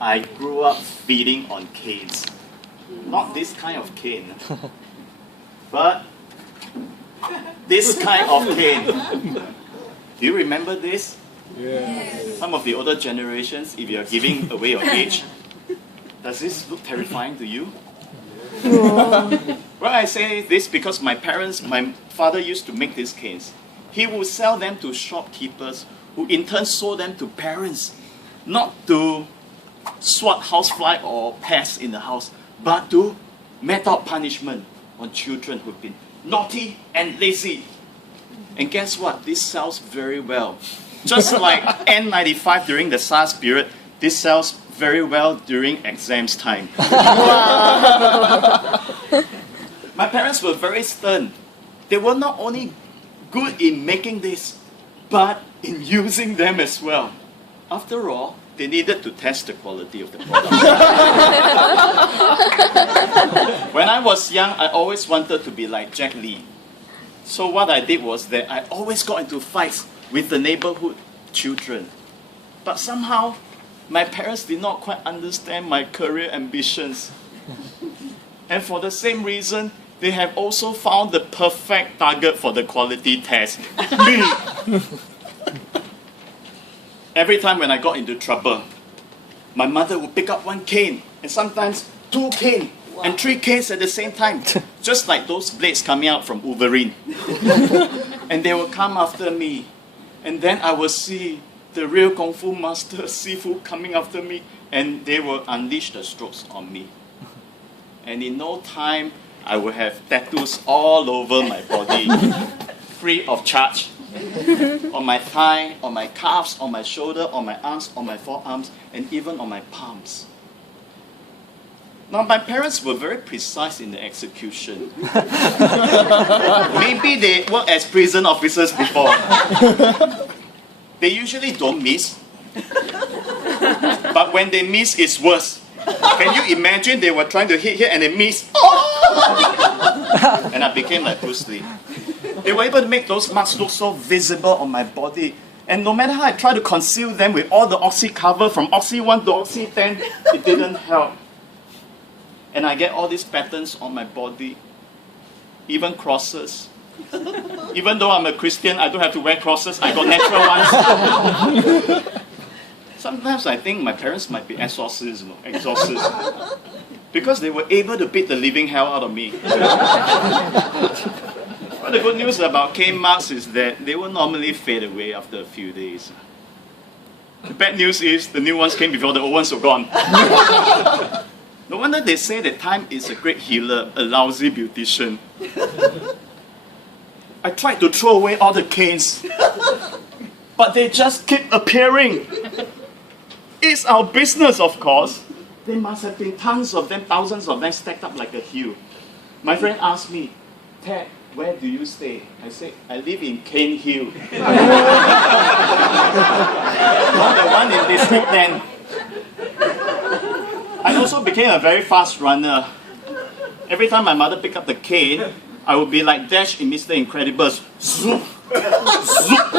I grew up feeding on canes. Not this kind of cane, but this kind of cane. Do you remember this? Yes. Some of the older generations, if you are giving away your age, does this look terrifying to you? Well, I say this because my father used to make these canes. He would sell them to shopkeepers who in turn sold them to parents, not to swat housefly or pests in the house, but to mete out punishment on children who've been naughty and lazy. And guess what? This sells very well. Just like N95 during the SARS period, this sells very well during exams time. My parents were very stern. They were not only good in making this, but in using them as well. After all, they needed to test the quality of the product. When I was young, I always wanted to be like Jack Lee. So what I did was that I always got into fights with the neighborhood children. But somehow, my parents did not quite understand my career ambitions. And for the same reason, they have also found the perfect target for the quality test. Me! Every time when I got into trouble, my mother would pick up one cane, and sometimes 2 canes, and 3 canes at the same time. Just like those blades coming out from Wolverine. And they will come after me. And then I will see the real Kung Fu master, Sifu, coming after me, and they will unleash the strokes on me. And in no time, I will have tattoos all over my body, free of charge. On my thigh, on my calves, on my shoulder, on my arms, on my forearms, and even on my palms. Now, my parents were very precise in the execution. Maybe they worked as prison officers before. They usually don't miss. But when they miss, it's worse. Can you imagine they were trying to hit here and they missed? And I became like Bruce Lee. They were able to make those marks look so visible on my body. And no matter how I tried to conceal them with all the Oxy cover from Oxy 1 to Oxy 10, it didn't help. And I get all these patterns on my body, even crosses. Even though I'm a Christian, I don't have to wear crosses, I got natural ones. Sometimes I think my parents might be exorcists, because they were able to beat the living hell out of me. But the good news about cane marks is that they will normally fade away after a few days. The bad news is the new ones came before the old ones were gone. No wonder they say that time is a great healer, a lousy beautician. I tried to throw away all the canes, but they just keep appearing. It's our business, of course. There must have been tons of them, thousands of them stacked up like a hill. My friend asked me, Ted, where do you stay? I said, I live in Cane Hill. Not the one in District 10. I also became a very fast runner. Every time my mother picked up the cane, I would be like Dash in Mr. Incredibles. Zoop! Zoop!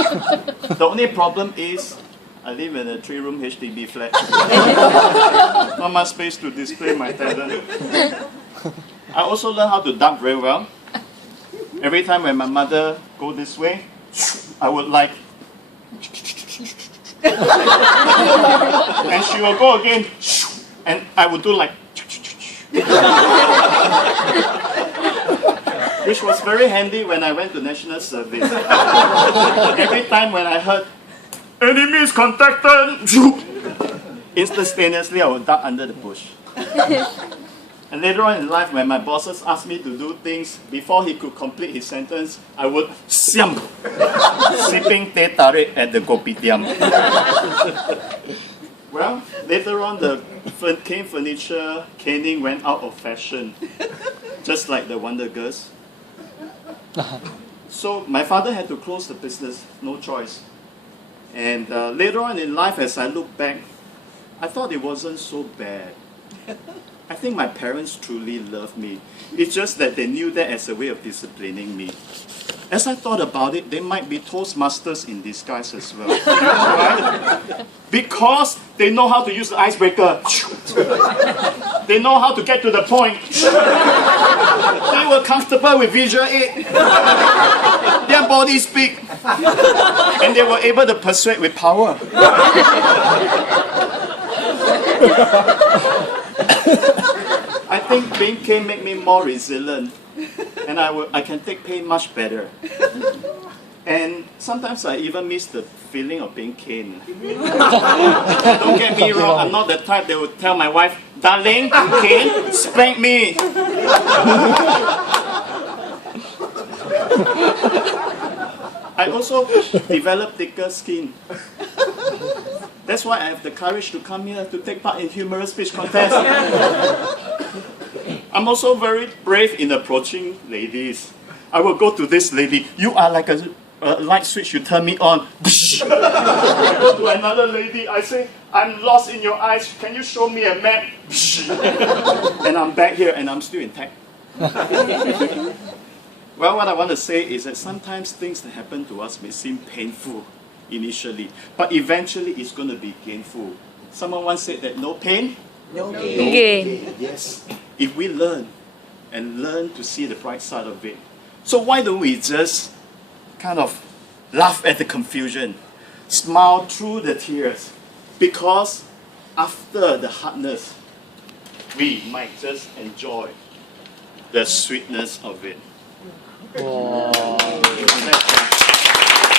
The only problem is, I live in a 3-room HDB flat. Not much space to display my talent. I also learned how to duck very well. Every time when my mother go this way, I would like... and she will go again, and I would do like... which was very handy when I went to National Service. Every time when I heard, enemies contacted, instantaneously I would duck under the bush. And later on in life, when my bosses asked me to do things, before he could complete his sentence, I would siam, sipping teh tarik at the kopitiam. Well, later on, the cane furniture caning went out of fashion, just like the Wonder Girls. So my father had to close the business, no choice. And later on in life, as I look back, I thought it wasn't so bad. I think my parents truly loved me. It's just that they knew that as a way of disciplining me. As I thought about it, they might be Toastmasters in disguise as well. Right? Because they know how to use the icebreaker. They know how to get to the point. They were comfortable with visual aid. Their body speak. And they were able to persuade with power. I think being cane made me more resilient. And I can take pain much better. And sometimes I even miss the feeling of being caned. Don't get me wrong, I'm not the type that would tell my wife, darling, cane, spank me. I also developed thicker skin. That's why I have the courage to come here to take part in Humorous speech contest. I'm also very brave in approaching ladies. I will go to this lady. You are like a light switch, you turn me on. I go to another lady. I say, I'm lost in your eyes. Can you show me a map? And I'm back here and I'm still intact. Well, what I want to say is that sometimes things that happen to us may seem painful initially, but eventually it's going to be gainful. Someone once said that no pain, No no gain. gain. Yes. If we learn to see the bright side of it. So why don't we just kind of laugh at the confusion, smile through the tears, because after the hardness, we might just enjoy the sweetness of it. Wow.